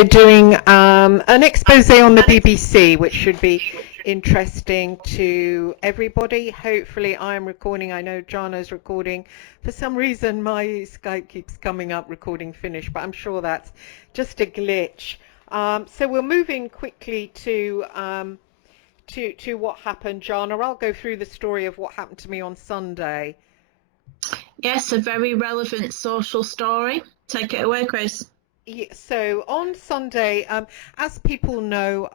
we're doing an expose on the BBC, which should be interesting to everybody. Hopefully I'm recording. I know Jana's recording. For some reason my Skype keeps coming up recording finished, but I'm sure that's just a glitch. So we're moving quickly to what happened, Jana. I'll go through the story of what happened to me on Sunday. Yes, a very relevant social story. Take it away, Chris. Yeah, so on Sunday, as people know,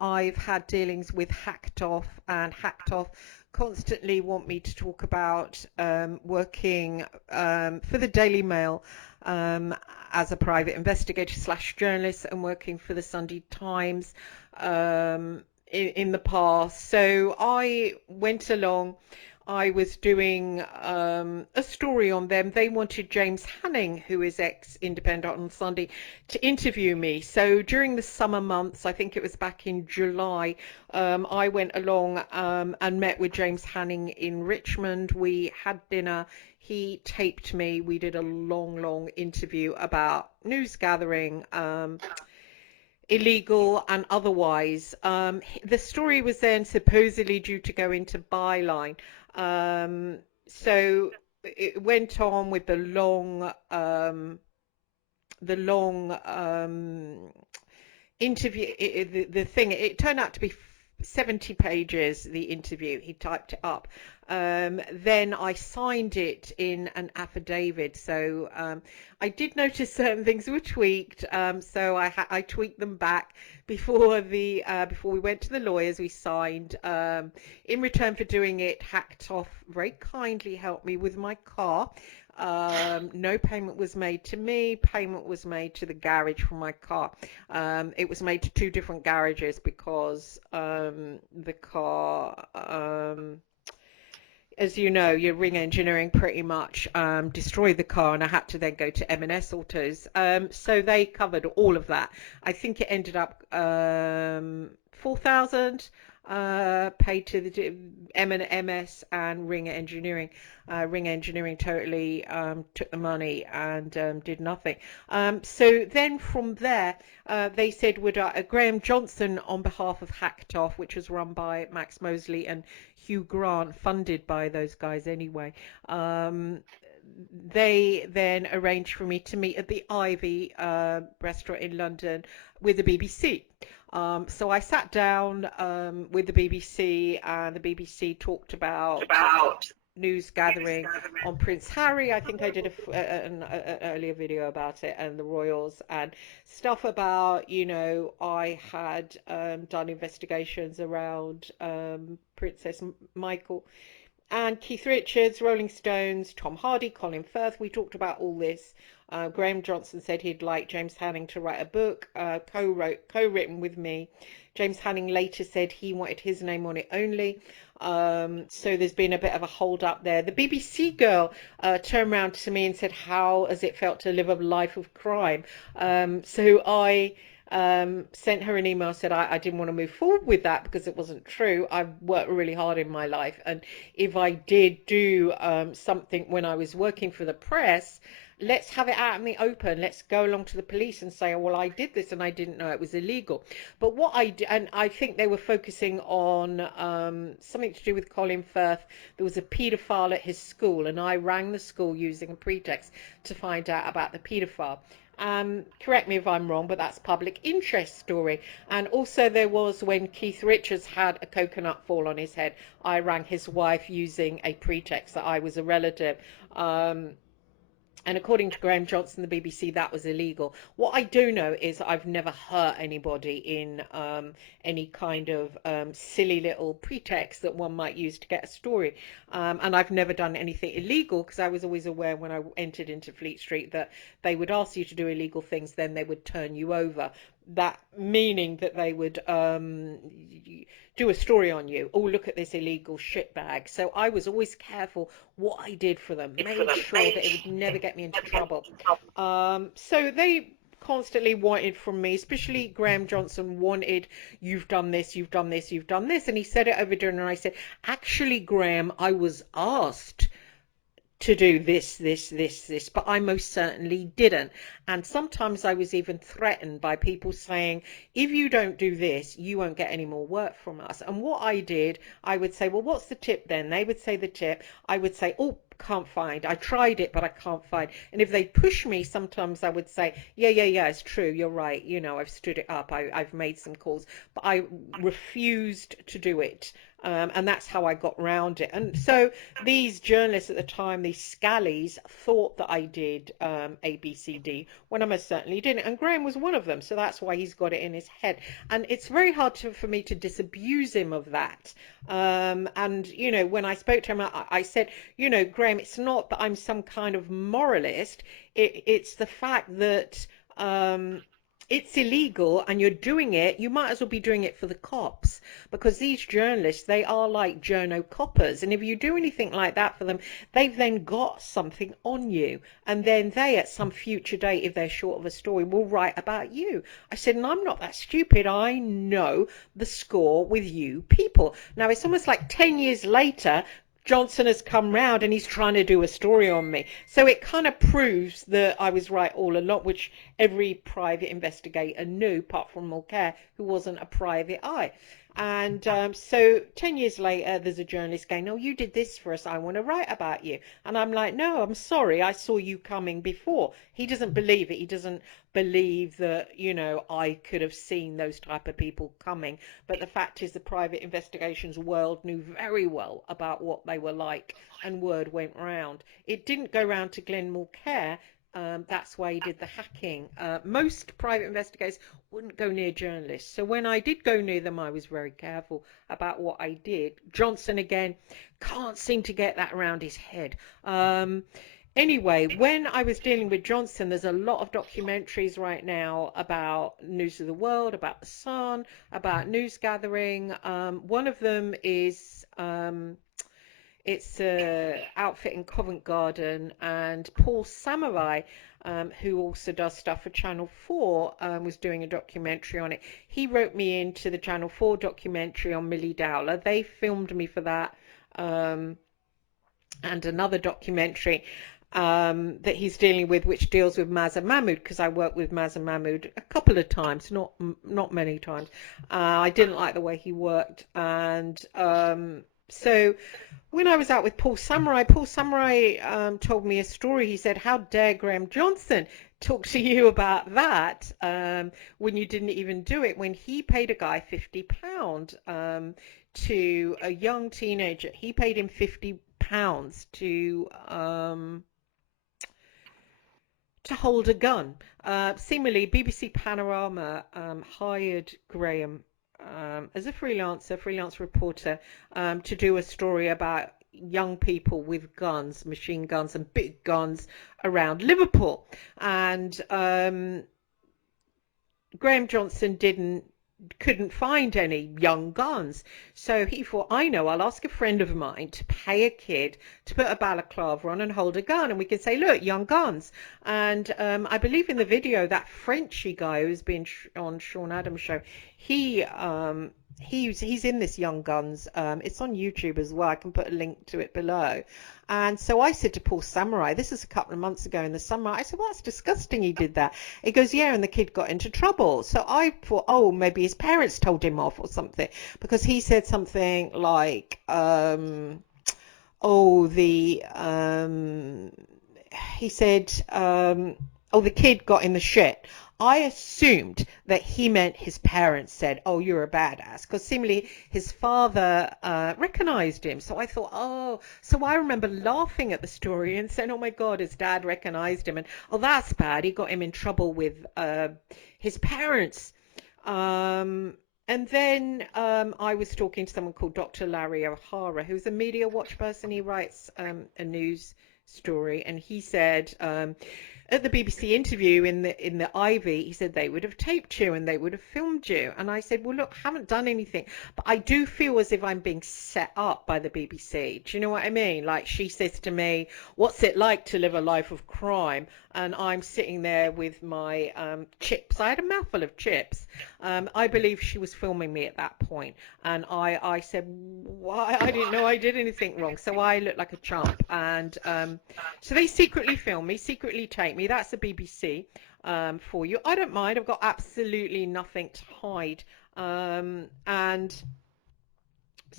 I've had dealings with Hacked Off, and Hacked Off constantly want me to talk about working for the Daily Mail as a private investigator slash journalist, and working for the Sunday Times in the past. So I went along. I was doing a story on them. They wanted James Hanning, who is ex-Independent on Sunday, to interview me. So during the summer months, I think it was back in July, I went along and met with James Hanning in Richmond. We had dinner. He taped me. We did a long interview about news gathering, illegal and otherwise. The story was then supposedly due to go into byline. So it went on with the long interview. The thing, it turned out to be 70 pages, the interview. He typed it up. Then I signed it in an affidavit. So I did notice certain things were tweaked. So I tweaked them back before we went to the lawyers. We signed. In return for doing it, Hacked Off very kindly helped me with my car. No payment was made to me. Payment was made to the garage for my car. It was made to two different garages because the car, as you know, your Ring Engineering pretty much destroyed the car, and I had to then go to M&S Autos. So they covered all of that. I think it ended up 4,000 paid to the M&S and Ring Engineering. Ring Engineering totally took the money and did nothing. So then from there, they said, would Graham Johnson, on behalf of Hacked Off, which was run by Max Mosley and Hugh Grant, funded by those guys anyway, they then arranged for me to meet at the Ivy restaurant in London with the BBC. So I sat down with the BBC, and the BBC talked about news gathering on Prince Harry. I think I did an earlier video about it, and the royals, and stuff about, you know, I had done investigations around Princess Michael and Keith Richards, Rolling Stones, Tom Hardy, Colin Firth. We talked about all this. Graham Johnson said he'd like James Hanning to write a book, co-written with me. James Hanning later said he wanted his name on it only. So there's been a bit of a hold up there. The BBC girl turned around to me and said, how has it felt to live a life of crime? So I sent her an email, said I didn't want to move forward with that because it wasn't true. I've worked really hard in my life, and if I did do something when I was working for the press, let's have it out in the open. Let's go along to the police and say, oh, well, I did this and I didn't know it was illegal. But what I did, and I think they were focusing on something to do with Colin Firth. There was a paedophile at his school, and I rang the school using a pretext to find out about the paedophile. Correct me if I'm wrong, but that's public interest story. And also there was when Keith Richards had a coconut fall on his head, I rang his wife using a pretext that I was a relative. And according to Graham Johnson, the BBC, that was illegal. What I do know is I've never hurt anybody in any kind of silly little pretext that one might use to get a story. And I've never done anything illegal, because I was always aware when I entered into Fleet Street that they would ask you to do illegal things, then they would turn you over. That meaning that they would do a story on you. Oh, look at this illegal shitbag. So I was always careful what I did for them, made sure that it would never get me into trouble. So they constantly wanted from me, especially Graham Johnson wanted, you've done this, you've done this, you've done this. And he said it over dinner, and I said, actually, Graham, I was asked to do this, but I most certainly didn't. And sometimes I was even threatened by people saying, if you don't do this, you won't get any more work from us. And what I did, I would say, well, what's the tip then? They would say the tip. I would say, oh, can't find. I tried it, but I can't find. And if they push me, sometimes I would say, yeah, it's true. You're right. I've stood it up. I've made some calls, but I refused to do it. And that's how I got round it. And so these journalists at the time, these scallies, thought that I did ABCD when I most certainly didn't. And Graham was one of them, so that's why he's got it in his head. And it's very hard for me to disabuse him of that. And when I spoke to him, I said, Graham, it's not that I'm some kind of moralist. It's the fact that it's illegal and you're doing it, you might as well be doing it for the cops, because these journalists, they are like journo coppers, and if you do anything like that for them, they've then got something on you, and then they, at some future date, if they're short of a story, will write about you. I said, and I'm not that stupid. I know the score with you people. Now it's almost like 10 years later, Johnson has come round and he's trying to do a story on me. So it kind of proves that I was right all along, which every private investigator knew, apart from Mulcair, who wasn't a private eye. And so 10 years later, there's a journalist going, oh, you did this for us. I want to write about you. And I'm like, no, I'm sorry. I saw you coming before. He doesn't believe it. He doesn't believe that, I could have seen those type of people coming. But the fact is, the private investigations world knew very well about what they were like, and word went round. It didn't go round to Glenn Mulcair. That's why he did the hacking. Most private investigators wouldn't go near journalists. So when I did go near them, I was very careful about what I did. Johnson, again, can't seem to get that around his head. Anyway, when I was dealing with Johnson, there's a lot of documentaries right now about News of the World, about the Sun, about news gathering. One of them is... it's an outfit in Covent Garden, and Paul Samurai, who also does stuff for Channel 4, was doing a documentary on it. He wrote me into the Channel 4 documentary on Millie Dowler. They filmed me for that, and another documentary that he's dealing with, which deals with Mazza Mahmood, because I worked with Mazza Mahmood a couple of times, not many times. I didn't like the way he worked, and so when I was out with Paul Samurai, told me a story. He said, how dare Graham Johnson talk to you about that when you didn't even do it, when he paid a guy £50 to a young teenager. He paid him £50 to hold a gun. Seemingly, BBC Panorama hired Graham as a freelance reporter, to do a story about young people with guns, machine guns and big guns around Liverpool. And Graham Johnson couldn't find any young guns. So he thought, I know, I'll ask a friend of mine to pay a kid to put a balaclava on and hold a gun, and we can say, look, young guns. And I believe in the video, that Frenchy guy who's been on Sean Adams' show, he's in this Young Guns. It's on YouTube as well. I can put a link to it below. And so I said to Paul Samurai, this is a couple of months ago in the summer, I said, well, that's disgusting he did that. He goes, yeah, and the kid got into trouble. So I thought, oh, maybe his parents told him off or something, because he said something like, he said, the kid got in the shit. I assumed that he meant his parents said, oh, you're a badass, because seemingly his father recognized him. So I thought, oh, so I remember laughing at the story and saying, oh my God, his dad recognized him. And, oh, that's bad. He got him in trouble with his parents. And then I was talking to someone called Dr. Larry O'Hara, who's a Media Watch person. He writes a news story, and he said, at the BBC interview in the Ivy, he said they would have taped you and they would have filmed you. And I said, well, look, I haven't done anything, but I do feel as if I'm being set up by the BBC. Do you know what I mean? Like, she says to me, what's it like to live a life of crime? And I'm sitting there with my chips. I had a mouthful of chips. I believe she was filming me at that point. And I said, why? I didn't know I did anything wrong. So I looked like a chump. And so they secretly film me, secretly take me. That's the BBC for you. I don't mind. I've got absolutely nothing to hide. And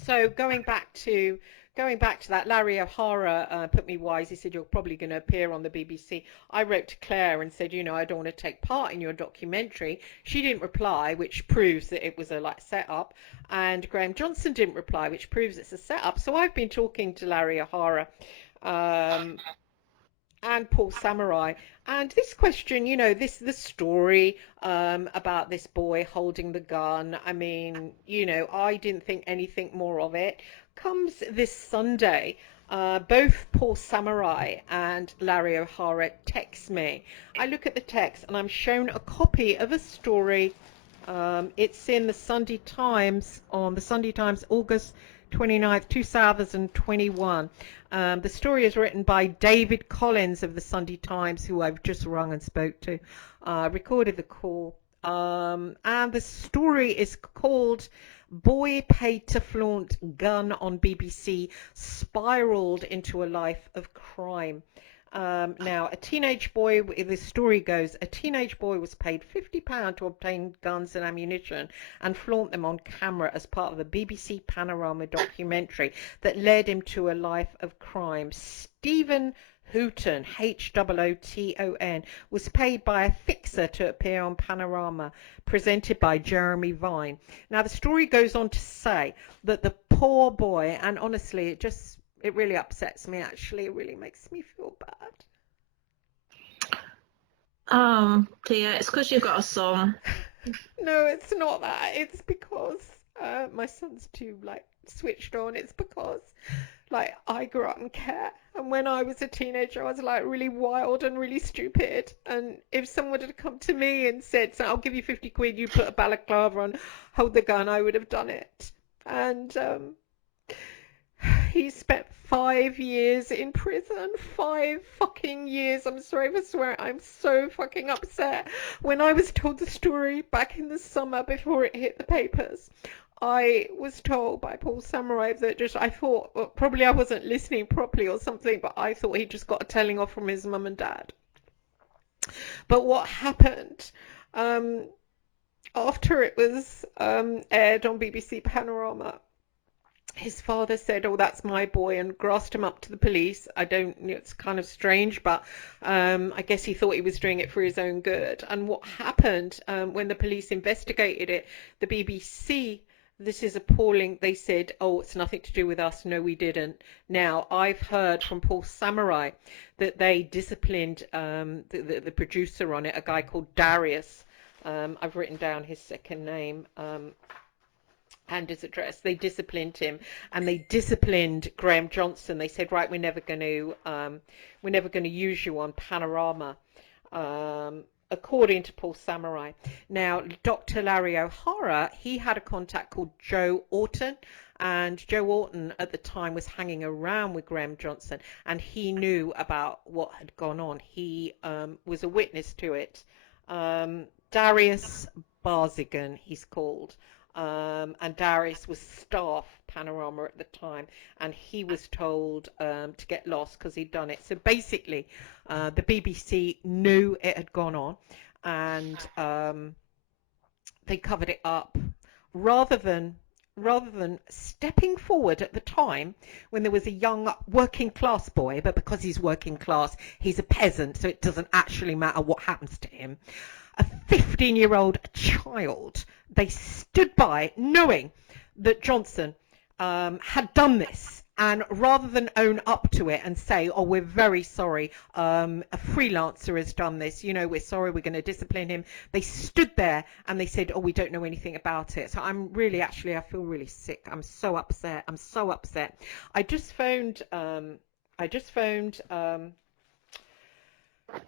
so going back to that, Larry O'Hara put me wise. He said, you're probably going to appear on the BBC. I wrote to Claire and said, you know, I don't want to take part in your documentary. She didn't reply, which proves that it was a like setup. And Graham Johnson didn't reply, which proves it's a setup. So I've been talking to Larry O'Hara and Paul Samurai. And this question, you know, the story about this boy holding the gun, I mean, you know, I didn't think anything more of it. Comes this Sunday, both Paul Samurai and Larry O'Hara text me. I look at the text and I'm shown a copy of a story. It's in the Sunday Times, on the Sunday Times, August 29th, 2021. The story is written by David Collins of the Sunday Times, who I've just rung and spoke to, recorded the call. And the story is called Boy Paid to Flaunt Gun on BBC Spiraled into a Life of Crime. Now, a teenage boy, the story goes, a teenage boy was paid £50 to obtain guns and ammunition and flaunt them on camera as part of the BBC Panorama documentary that led him to a life of crime. Stephen Hooton, Hooton, was paid by a fixer to appear on Panorama, presented by Jeremy Vine. Now, the story goes on to say that the poor boy, and honestly, it really upsets me, actually. It really makes me feel bad. Oh dear, it's because you've got a son. No, it's not that. It's because my son's too, like, switched on. It's because, like, I grew up in care. And when I was a teenager, I was, like, really wild and really stupid. And if someone had come to me and said, so I'll give you 50 quid, you put a balaclava on, hold the gun, I would have done it. And he spent 5 years in prison. 5 fucking years. I'm sorry for swearing. I'm so fucking upset. When I was told the story back in the summer before it hit the papers, I was told by Paul Samurai that I thought, well, probably I wasn't listening properly or something, but I thought he just got a telling off from his mum and dad. But what happened, after it was aired on BBC Panorama, his father said, oh, that's my boy, and grassed him up to the police. It's kind of strange, but I guess he thought he was doing it for his own good. And what happened when the police investigated it, the BBC, this is appalling, they said, oh, it's nothing to do with us. No, we didn't. Now, I've heard from Paul Samurai that they disciplined the producer on it, a guy called Darius. I've written down his second name. And his address. They disciplined him, and they disciplined Graham Johnson. They said, right, we're never going to use you on Panorama, according to Paul Samurai. Now, Dr. Larry O'Hara, he had a contact called Jo Hart, and Jo Hart at the time was hanging around with Graham Johnson, and he knew about what had gone on. He was a witness to it. Darius Barzigan, he's called. And Darius was staff Panorama at the time, and he was told to get lost because he'd done it. So basically, the BBC knew it had gone on, and they covered it up rather than stepping forward at the time when there was a young working class boy, but because he's working class, he's a peasant, so it doesn't actually matter what happens to him. A 15-year-old child, they stood by knowing that Johnson had done this, and rather than own up to it and say, oh, we're very sorry, a freelancer has done this, you know, we're sorry, we're going to discipline him, they stood there and they said, oh, we don't know anything about it. So I'm really, actually, I feel really sick. I'm so upset. I just phoned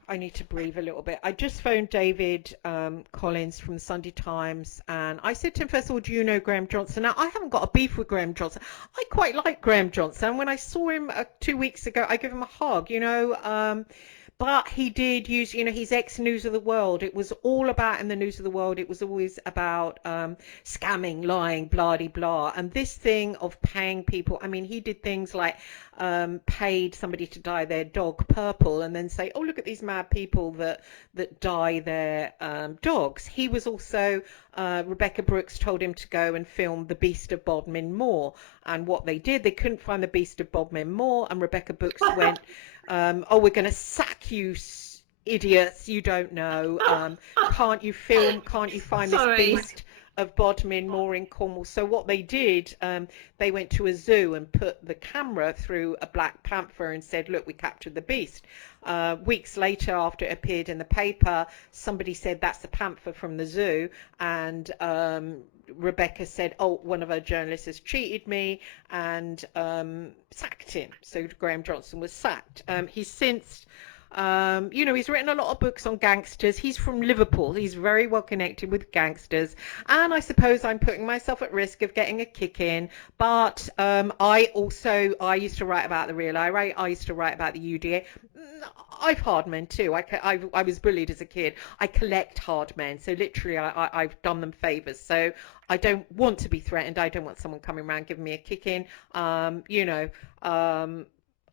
I need to breathe a little bit. I just phoned David Collins from the Sunday Times, and I said to him, first of all, do you know Graham Johnson? Now, I haven't got a beef with Graham Johnson. I quite like Graham Johnson. When I saw him 2 weeks ago, I gave him a hug, but he did use, he's ex-News of the World. It was all about, in the News of the World, it was always about scamming, lying, blah, de, blah. And this thing of paying people, I mean, he did things like paid somebody to dye their dog purple and then say, oh, look at these mad people that dye their dogs. He was also, Rebecca Brooks told him to go and film The Beast of Bodmin Moor. And what they did, they couldn't find The Beast of Bodmin Moor, and Rebecca Brooks went, oh, we're going to sack you, idiots, you don't know. Can't you find this Sorry. beast of Bodmin Moor in Cornwall? So what they did, they went to a zoo and put the camera through a black panther and said, look, we captured the beast. Weeks later, after it appeared in the paper, somebody said that's the panther from the zoo, and Rebecca said, oh, one of her journalists has cheated me, and sacked him. So Graham Johnson was sacked. He's since he's written a lot of books on gangsters. He's from Liverpool. He's very well connected with gangsters. And I suppose I'm putting myself at risk of getting a kick in. But I used to write about the Real IRA. I used to write about the UDA. I've hard men too. I was bullied as a kid. I collect hard men. So literally I've done them favors. So I don't want to be threatened. I don't want someone coming around giving me a kick in.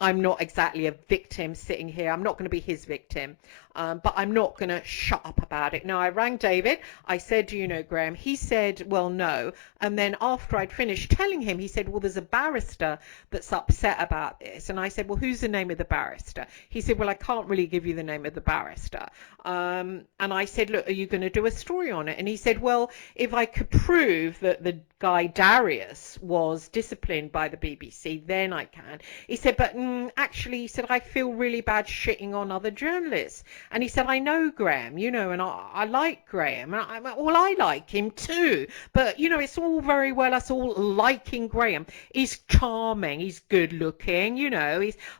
I'm not exactly a victim sitting here. I'm not going to be his victim, but I'm not going to shut up about it. No, I rang David. I said, do you know Graham? He said, well, no. And then after I'd finished telling him, he said, well, there's a barrister that's upset about this. And I said, well, who's the name of the barrister? He said, well, I can't really give you the name of the barrister. And I said, look, are you going to do a story on it? And he said, well, if I could prove that the guy Darius was disciplined by the BBC, then I can. He said, but actually, he said, I feel really bad shitting on other journalists. And he said, I know Graham, and I like Graham. And I like him too. But, it's all very well us all liking Graham. He's charming. He's good looking,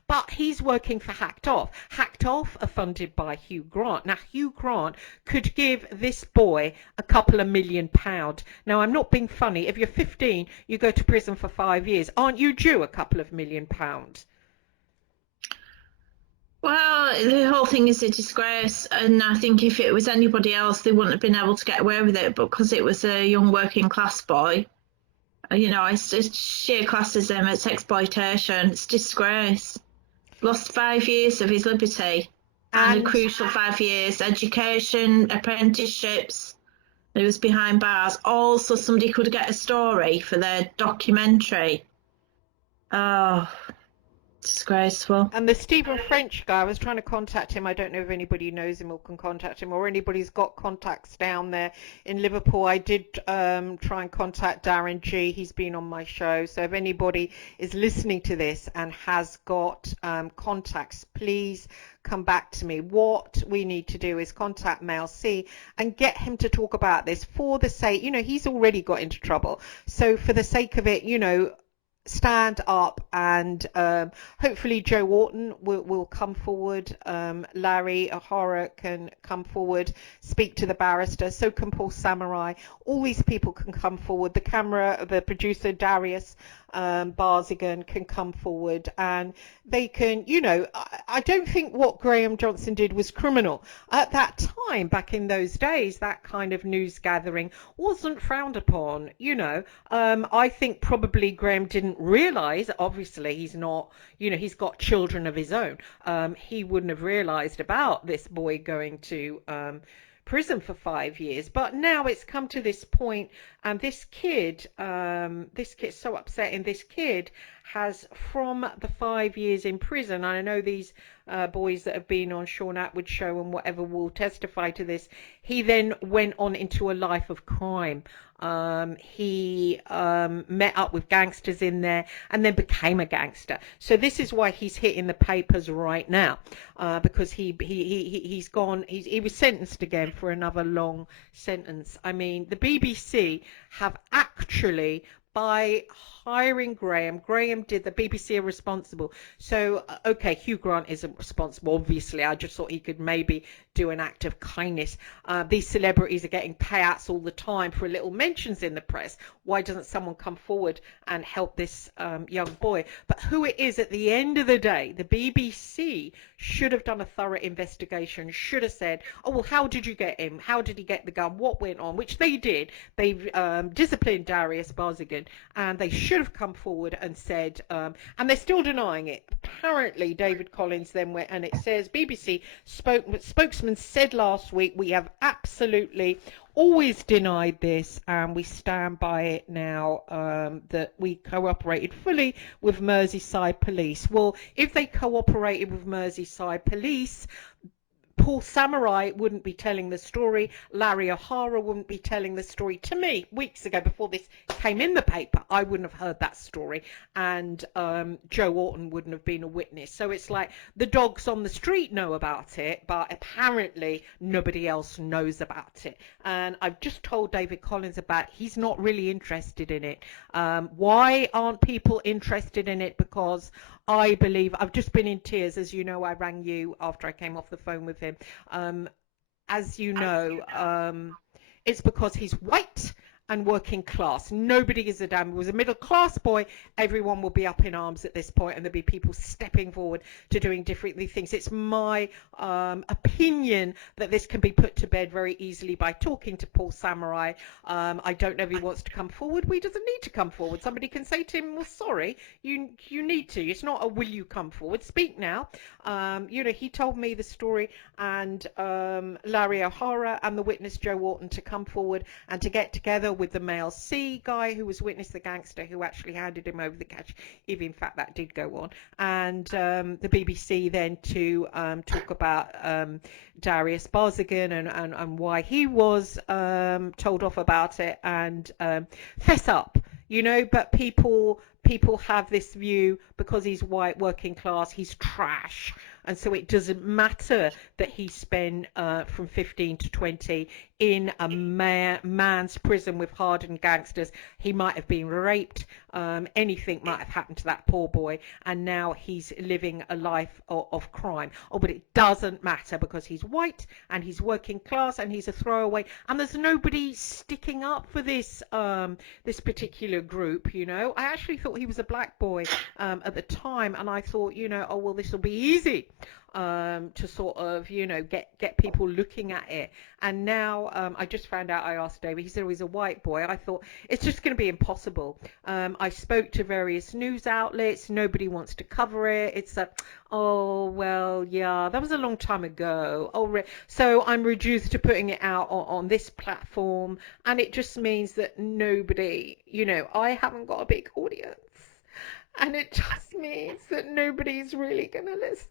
but he's working for Hacked Off. Hacked Off are funded by Hugh Grant. Now, Hugh Grant could give this boy a couple of £1 million. Now, I'm not being funny. If you're 15, you go to prison for 5 years. Aren't you due a couple of £1 million? Well, the whole thing is a disgrace, and I think if it was anybody else, they wouldn't have been able to get away with it. But because it was a young working class boy, I sheer classism, it's exploitation, it's disgrace. Lost 5 years of his liberty, and a crucial 5 years, education, apprenticeships. He was behind bars. Also, somebody could get a story for their documentary. Oh, disgraceful. And the Stephen French guy, I was trying to contact him. I don't know if anybody knows him or can contact him, or anybody's got contacts down there in Liverpool. I did try and contact Darren G. He's been on my show. So if anybody is listening to this and has got contacts, please come back to me. What we need to do is contact Mel C and get him to talk about this for the sake, he's already got into trouble. So for the sake of it, stand up, and hopefully Jo Hart will come forward. Larry O'Hara can come forward, speak to the barrister. So can Paul Samurai. All these people can come forward. The producer Darius Barzigan can come forward, and they can, I don't think what Graham Johnson did was criminal. At that time, back in those days, that kind of news gathering wasn't frowned upon, I think probably Graham didn't realise, obviously he's not, he's got children of his own. He wouldn't have realised about this boy going to prison for 5 years, but now it's come to this point, and this kid's so upsetting. This kid has, from the 5 years in prison, I know these boys that have been on Sean Atwood's show and whatever will testify to this, he then went on into a life of crime. He met up with gangsters in there and then became a gangster. So this is why he's hitting the papers right now, because he was sentenced again for another long sentence. I mean, the BBC have actually, by hiring Graham. Graham did the BBC are responsible. So, okay, Hugh Grant isn't responsible, obviously. I just thought he could maybe do an act of kindness. These celebrities are getting payouts all the time for little mentions in the press. Why doesn't someone come forward and help this young boy? But who it is at the end of the day, the BBC should have done a thorough investigation, should have said, oh, well, how did you get him? How did he get the gun? What went on? Which they did. They've disciplined Darius Barzigan, and they should have come forward and said, and they're still denying it. Apparently, David Collins then went, and it says, BBC spokesman said last week, we have absolutely always denied this, and we stand by it now, that we cooperated fully with Merseyside police. Well, if they cooperated with Merseyside police, Paul Samurai wouldn't be telling the story. Larry O'Hara wouldn't be telling the story to me weeks ago before this came in the paper. I wouldn't have heard that story. And Jo Hart wouldn't have been a witness. So it's like the dogs on the street know about it, but apparently nobody else knows about it. And I've just told David Collins about it. He's not really interested in it. Why aren't people interested in it? Because I believe, I've just been in tears. As you know, I rang you after I came off the phone with him. As you know, it's because he's white and working class. Nobody gives a damn. If he was a middle class boy, everyone will be up in arms at this point, and there'll be people stepping forward to doing different things. It's my opinion that this can be put to bed very easily by talking to Paul Samurai. I don't know if he wants to come forward. He doesn't need to come forward. Somebody can say to him, well, sorry, you need to. It's not a will you come forward. Speak now. You know, he told me the story, and Larry O'Hara and the witness Jo Hart to come forward and to get together with the male C guy who was witness, the gangster who actually handed him over the cash, if in fact that did go on, and the BBC then to talk about Darius Barzigan and why he was told off about it, and fess up, you know. But people have this view, because he's white, working class, he's trash, and so it doesn't matter that he spent from 15 to 20 in a man's prison with hardened gangsters. He might have been raped, anything might have happened to that poor boy, and now he's living a life of crime. Oh, but it doesn't matter, because he's white and he's working class and he's a throwaway, and there's nobody sticking up for this this particular group, you know. I actually thought he was a black boy at the time, and I thought, you know, oh well, this will be easy to sort of, you know, get people looking at it. And now I just found out, I asked David, he said, oh, he's a white boy. I thought it's just going to be impossible. I spoke to various news outlets, nobody wants to cover it. It's a, oh well, yeah, that was a long time ago. Oh, so I'm reduced to putting it out on this platform, and it just means that nobody, you know, I haven't got a big audience, and it just means that nobody's really gonna listen.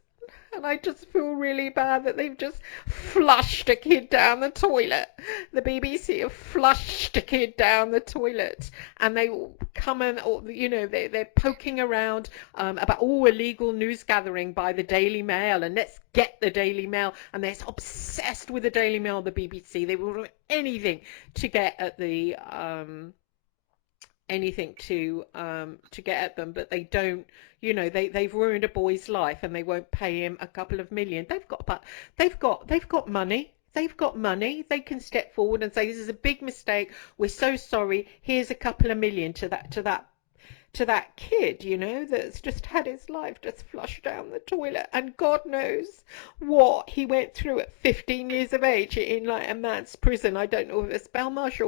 And I just feel really bad that they've just flushed a kid down the toilet. The BBC have flushed a kid down the toilet, and they come and, you know, they're poking around about illegal news gathering by the Daily Mail, and let's get the Daily Mail, and they're obsessed with the Daily Mail, the BBC. They will do anything to get at the anything to get at them, but they don't, you know, they've ruined a boy's life, and they won't pay him a couple of million. They've got money. They've got money. They can step forward and say, this is a big mistake, we're so sorry, here's a couple of million to that kid, you know, that's just had his life just flushed down the toilet, and God knows what he went through at 15 years of age in like a man's prison. I don't know if it's Belmarsh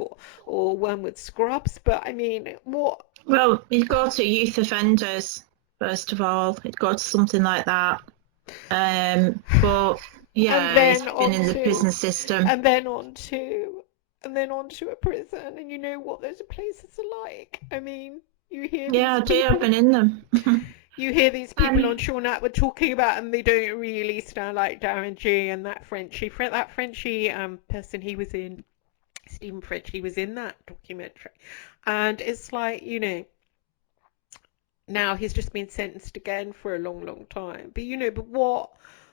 or Wormwood Scrubs, but I mean, what? Well, he'd go to youth offenders first of all. He'd go to something like that. But yeah, he's been in the prison system, and then on to a prison, and you know what those places are like. I mean, you hear yeah, I've been in them. You hear these people on Sean Atwood talking about, and they don't really sound like Darren G and that Frenchie person he was in, Stephen French, he was in that documentary, and it's like, you know, now he's just been sentenced again for a long time. But you know, but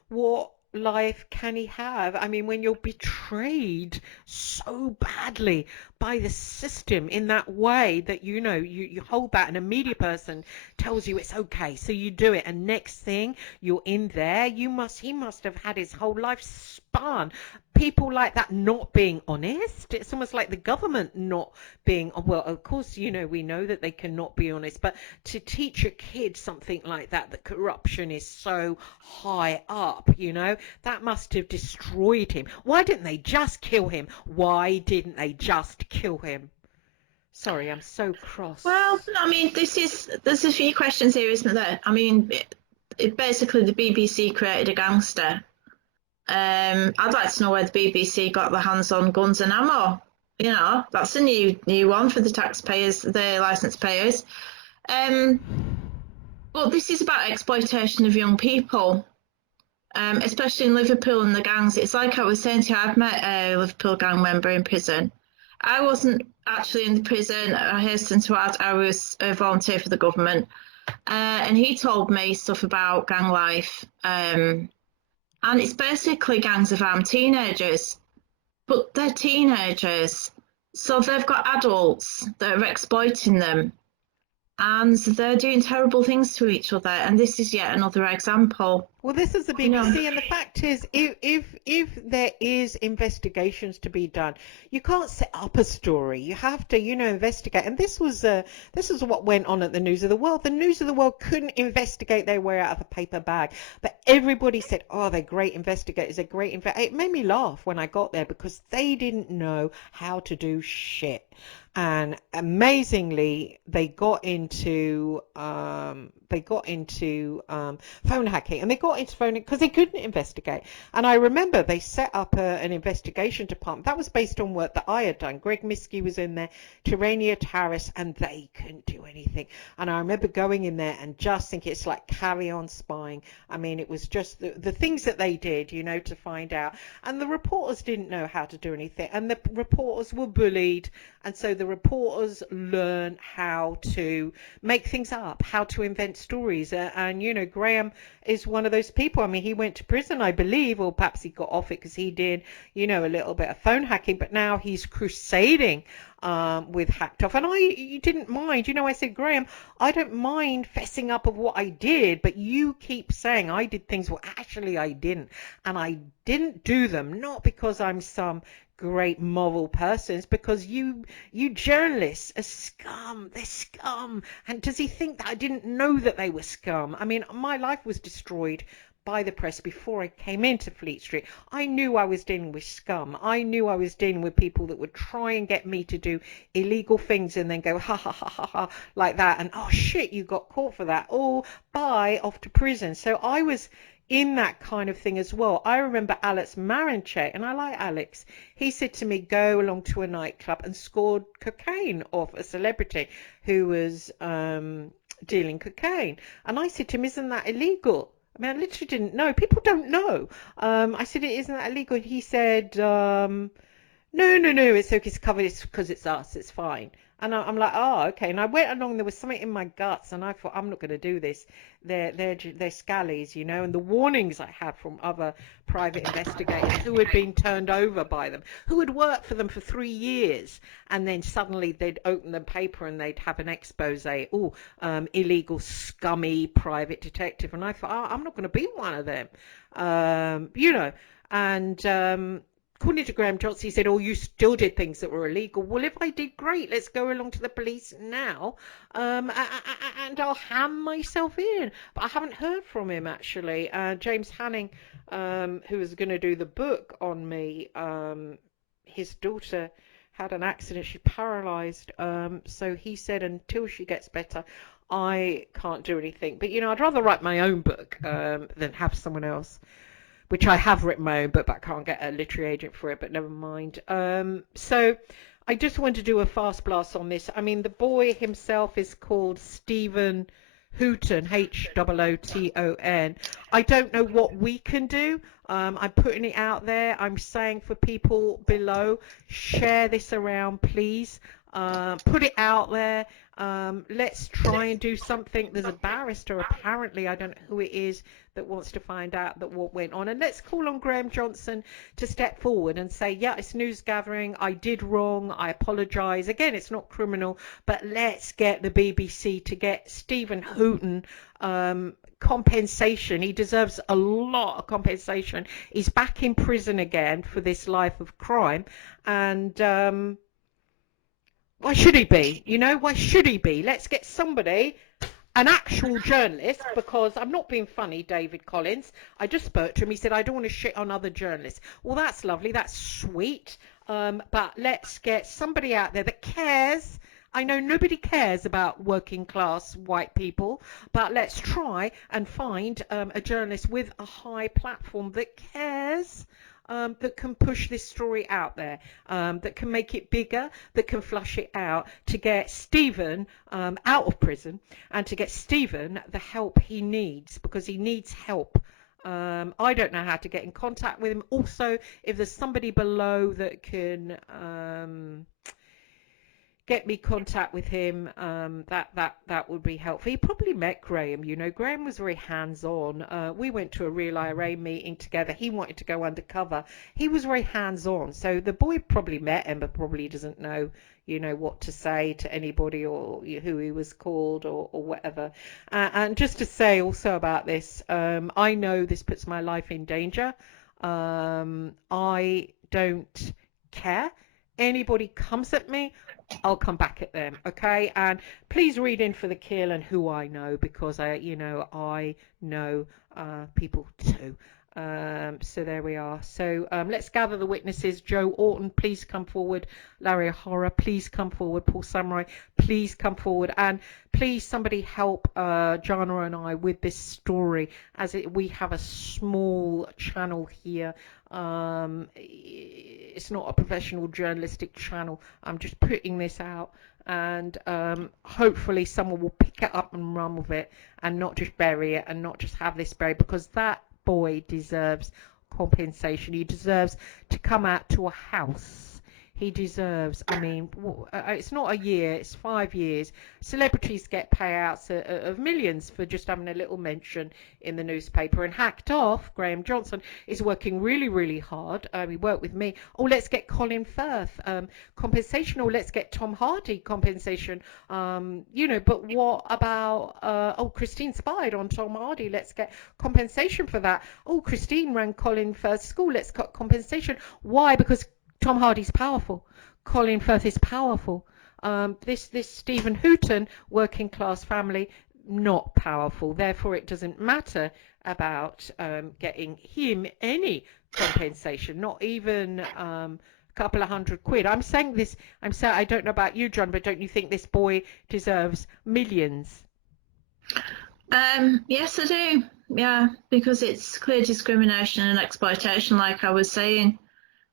what life can he have? I mean, when you're betrayed so badly by the system in that way that you hold back and a media person tells you it's okay, so you do it, and next thing you're in there, he must have had his whole life spun. People like that not being honest. It's almost like the government not being, well, of course, we know that they cannot be honest, but to teach a kid something like that, that corruption is so high up, that must have destroyed him. Why didn't they just kill him? Why didn't they just kill him? Sorry, I'm so cross. Well, I mean, there's a few questions here, isn't there? I mean, basically the BBC created a gangster. I'd like to know where the BBC got their hands on guns and ammo. That's a new one for the taxpayers, the licence payers. But this is about exploitation of young people, especially in Liverpool and the gangs. It's like I was saying to you, I've met a Liverpool gang member in prison. I wasn't actually in the prison. I hasten to add, I was a volunteer for the government. And he told me stuff about gang life. And it's basically gangs of armed teenagers, but they're teenagers. So they've got adults that are exploiting them, and they're doing terrible things to each other. And this is yet another example. Well, this is the BBC, and the fact is, if there is investigations to be done, you can't set up a story. You have to, investigate. And this was what went on at the News of the World. The News of the World couldn't investigate their way out of a paper bag, but everybody said, "Oh, they're great investigators. They're great." It made me laugh when I got there because they didn't know how to do shit. And amazingly, they got into phone hacking, and they got into phone because they couldn't investigate. And I remember they set up an investigation department that was based on work that I had done. Greg Miskey was in there, Terania Harris, and they couldn't do anything. And I remember going in there and just thinking it's like carry on spying. I mean, it was just the things that they did, to find out. And the reporters didn't know how to do anything, and the reporters were bullied. And so the reporters learn how to make things up, how to invent stories. And, Graham is one of those people. I mean, he went to prison, I believe, or perhaps he got off it because he did, a little bit of phone hacking. But now he's crusading with Hacked Off. And you didn't mind. I said, Graham, I don't mind fessing up of what I did, but you keep saying I did things. Well, actually, I didn't. And I didn't do them, not because I'm some great moral persons, because you journalists are scum. They're scum. And does he think that I didn't know that they were scum? I mean, my life was destroyed by the press before I came into Fleet Street. I knew I was dealing with scum. I knew I was dealing with people that would try and get me to do illegal things and then go ha ha ha ha ha like that, and oh shit, you got caught for that, oh bye, off to prison. So I was in that kind of thing as well. I remember Alex Marinchek, and I like Alex. He said to me, go along to a nightclub and scored cocaine off a celebrity who was dealing cocaine. And I said to him, isn't that illegal? I mean, I literally didn't know. People don't know. I said, isn't that illegal? And he said, no, it's okay, it's covered, it's because it's us, it's fine. And I'm like, oh, okay. And I went along, there was something in my guts, and I thought, I'm not going to do this. They're scallies, and the warnings I had from other private investigators who had been turned over by them, who had worked for them for 3 years, and then suddenly they'd open the paper and they'd have an expose, illegal, scummy private detective. And I thought, oh, I'm not going to be one of them, and according to Graham Johnson, he said, oh, you still did things that were illegal. Well, if I did, great. Let's go along to the police now, and I'll ham myself in. But I haven't heard from him, actually. James Hanning, who was going to do the book on me, his daughter had an accident. She paralysed. So he said until she gets better, I can't do anything. But, I'd rather write my own book than have someone else, which I have written my own book, but I can't get a literary agent for it, but never mind. So I just want to do a fast blast on this. I mean, the boy himself is called Stephen Hooton, Hooton. I don't know what we can do. I'm putting it out there. I'm saying for people below, share this around, please. Put it out there. Let's try and do something. There's a barrister, apparently, I don't know who it is, that wants to find out that what went on. And let's call on Graham Johnson to step forward and say, yeah, it's news gathering. I did wrong. I apologise. Again, it's not criminal, but let's get the BBC to get Stephen Hooton compensation. He deserves a lot of compensation. He's back in prison again for this life of crime. And why should he be? You know, why should he be? Let's get somebody, an actual journalist, because I'm not being funny, David Collins. I just spoke to him. He said, I don't want to shit on other journalists. Well, that's lovely. That's sweet. But let's get somebody out there that cares. I know nobody cares about working class white people, but let's try and find a journalist with a high platform that cares. That can push this story out there, that can make it bigger, that can flush it out, to get Stephen out of prison and to get Stephen the help he needs, because he needs help. I don't know how to get in contact with him. Also, if there's somebody below that can get me contact with him, that would be helpful. He probably met Graham. You know, Graham was very hands-on. We went to a Real IRA meeting together. He wanted to go undercover. He was very hands-on. So the boy probably met him, but probably doesn't know, you know, what to say to anybody, or who he was called, or whatever. And just to say also about this, I know this puts my life in danger. I don't care. Anybody comes at me, I'll come back at them, okay? And please read in for the kill and who I know, because I know people too. So there we are. So let's gather the witnesses. Jo Hart, please come forward. Larry O'Hara, please come forward. Paul Samurai, please come forward. And please, somebody help Jana and I with this story, as we have a small channel here. It's not a professional journalistic channel. I'm just putting this out, and hopefully someone will pick it up and run with it, and not just bury it, and not just have this buried, because that boy deserves compensation. He deserves to come out to a house. He deserves, I mean, it's not a year, it's 5 years. Celebrities get payouts of millions for just having a little mention in the newspaper. And Hacked Off, Graham Johnson, is working really, really hard. He worked with me. Oh, let's get Colin Firth compensation, or let's get Tom Hardy compensation. You know, but what about, Christine spied on Tom Hardy. Let's get compensation for that. Oh, Christine ran Colin Firth's school. Let's cut compensation. Why? Because Tom Hardy's powerful. Colin Firth is powerful. This Stephen Hooton, working class family, not powerful. Therefore, it doesn't matter about getting him any compensation, not even a couple of £100. I'm saying this. I don't know about you, John, but don't you think this boy deserves millions? Yes, I do. Yeah, because it's clear discrimination and exploitation, like I was saying.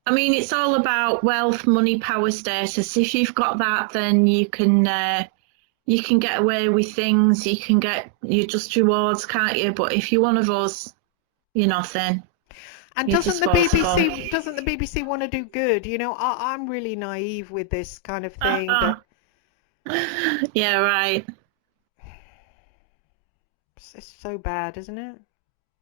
I mean, it's all about wealth, money, power, status. If you've got that, then you can get away with things. You can get your just rewards, can't you? But if you're one of us, you're nothing. And doesn't the BBC want to do good? You know, I'm really naive with this kind of thing. Yeah, right. It's so bad, isn't it?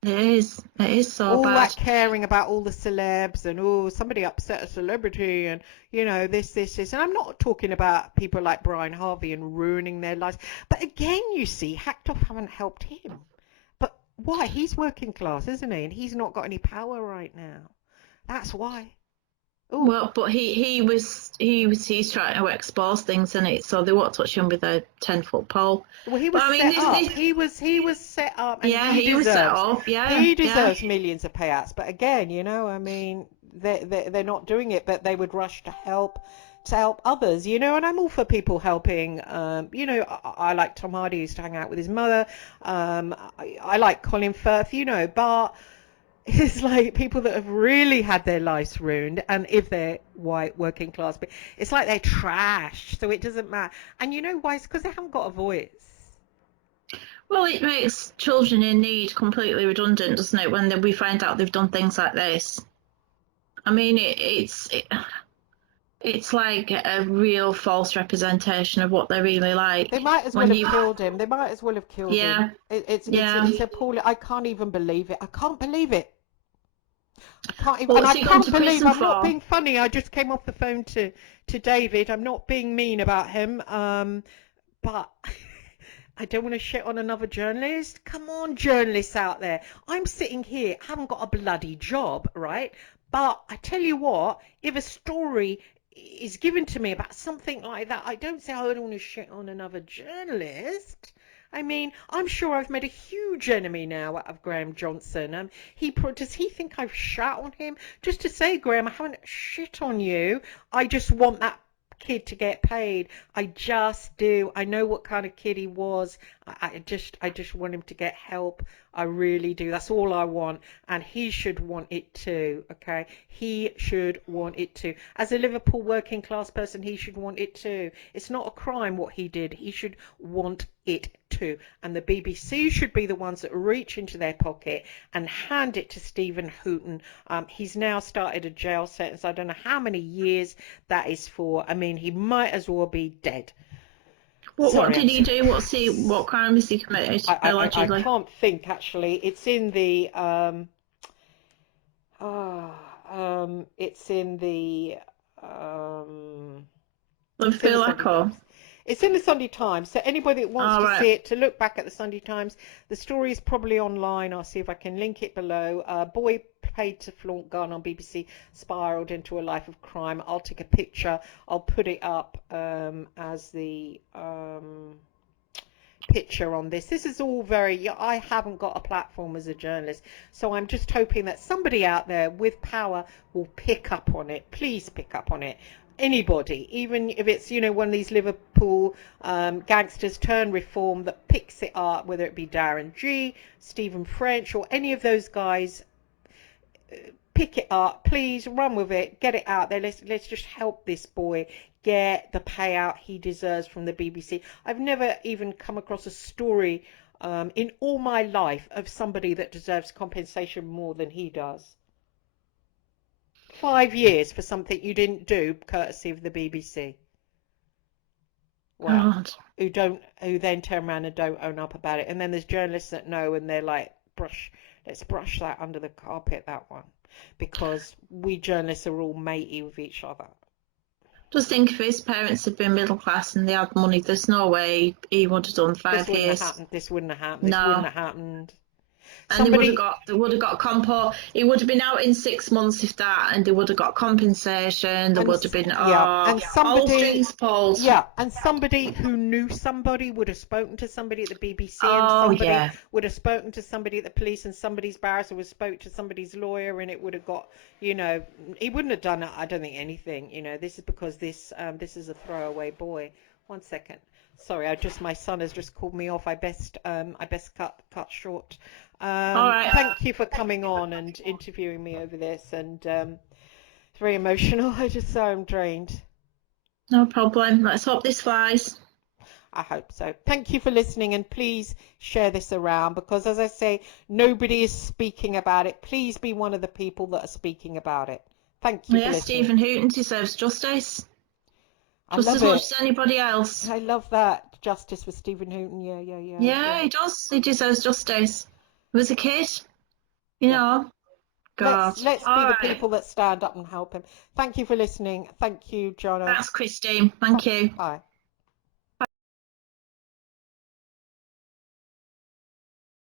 It is. It is so all bad. that caring about all the celebs, and somebody upset a celebrity, and you know, this. And I'm not talking about people like Brian Harvey and ruining their lives. But again, you see, Hacked Off haven't helped him. But why? He's working class, isn't he? And he's not got any power right now. That's why. Ooh. Well, but he's trying to expose things, isn't it? So they won't touch him with a 10-foot pole. Well, he was set up. He was set up. And yeah, he was set up. Yeah, he deserves millions of payouts. But again, you know, I mean, they're not doing it, but they would rush to help others, you know. And I'm all for people helping. You know, I like Tom Hardy, who used to hang out with his mother. I like Colin Firth, you know, but it's like people that have really had their lives ruined, and if they're white, working class, but it's like they're trashed, so it doesn't matter. And you know why? It's because they haven't got a voice. Well, it makes children in need completely redundant, doesn't it, when we find out they've done things like this? I mean, it's like a real false representation of what they're really like. They might as well When have you, killed him. They might as well have killed him. yeah, yeah. It's appalling. I can't even believe it. I can't believe it. I can't even, and What's I he gone can't to believe prison I'm not for? being funny. I just came off the phone to David. I'm not being mean about him. But I don't want to shit on another journalist. Come on, journalists out there. I'm sitting here, haven't got a bloody job, right? But I tell you what, if a story is given to me about something like that, I don't say, oh, I don't want to shit on another journalist. I mean, I'm sure I've made a huge enemy now out of Graham Johnson. Does he think I've shat on him? Just to say, Graham, I haven't shit on you. I just want that kid to get paid. I just do. I know what kind of kid he was. I just want him to get help. I really do. That's all I want, and he should want it too. Okay, he should want it too. As a Liverpool working class person, he should want it too. It's not a crime what he did. He should want it too. And the BBC should be the ones that reach into their pocket and hand it to Stephen Hooton. He's now started a jail sentence. I don't know how many years that is for. I mean, he might as well be dead. What Sorry, did he do? What crime has he committed, I allegedly? can't think actually. It's in the it's in the Liverpool Sunday Echo. Times. It's in the Sunday Times. So anybody that wants All to right. see it, to look back at the Sunday Times, the story is probably online. I'll see if I can link it below. Boy paid to flaunt gun on BBC spiraled into a life of crime. I'll take a picture. I'll put it up as the picture on this. This is all very, I haven't got a platform as a journalist, so I'm just hoping that somebody out there with power will pick up on it. Please pick up on it. Anybody, even if it's, one of these Liverpool gangsters turn reform that picks it up, whether it be Darren G, Stephen French, or any of those guys, pick it up, please run with it, get it out there. Let's just help this boy get the payout he deserves from the BBC. I've never even come across a story in all my life of somebody that deserves compensation more than he does. 5 years for something you didn't do, courtesy of the BBC. Wow. God. Who then turn around and don't own up about it. And then there's journalists that know, and they're like, let's brush that under the carpet, that one. Because we journalists are all matey with each other. Just think if his parents had been middle class and they had money, there's no way he would have done 5 years. This wouldn't have happened. No. This wouldn't have happened. And they would have got compo. He would have been out in 6 months if that, and they would have got compensation. There would have been all strings pulled. Yeah, and somebody who knew somebody would have spoken to somebody at the BBC, and somebody would have spoken to somebody at the police, and somebody's barrister would have spoke to somebody's lawyer, and it would have got, he wouldn't have done, I don't think, anything. This is because this is a throwaway boy. 1 second. Sorry, my son has just called me off. I best cut short. All right. Thank you for coming on and interviewing me over this, and it's very emotional. I'm drained. No problem. Let's hope this flies. I hope so. Thank you for listening, and please share this around, because as I say, nobody is speaking about it. Please be one of the people that are speaking about it. Thank you for listening. Stephen Hooton deserves justice. Just as much as anybody else. I love that. Justice for Stephen Hooton. Yeah, he does. He deserves justice. He was a kid. God. Let's be the people that stand up and help him. Thank you for listening. Thank you, Jana. That's Christine. Thank you. Bye.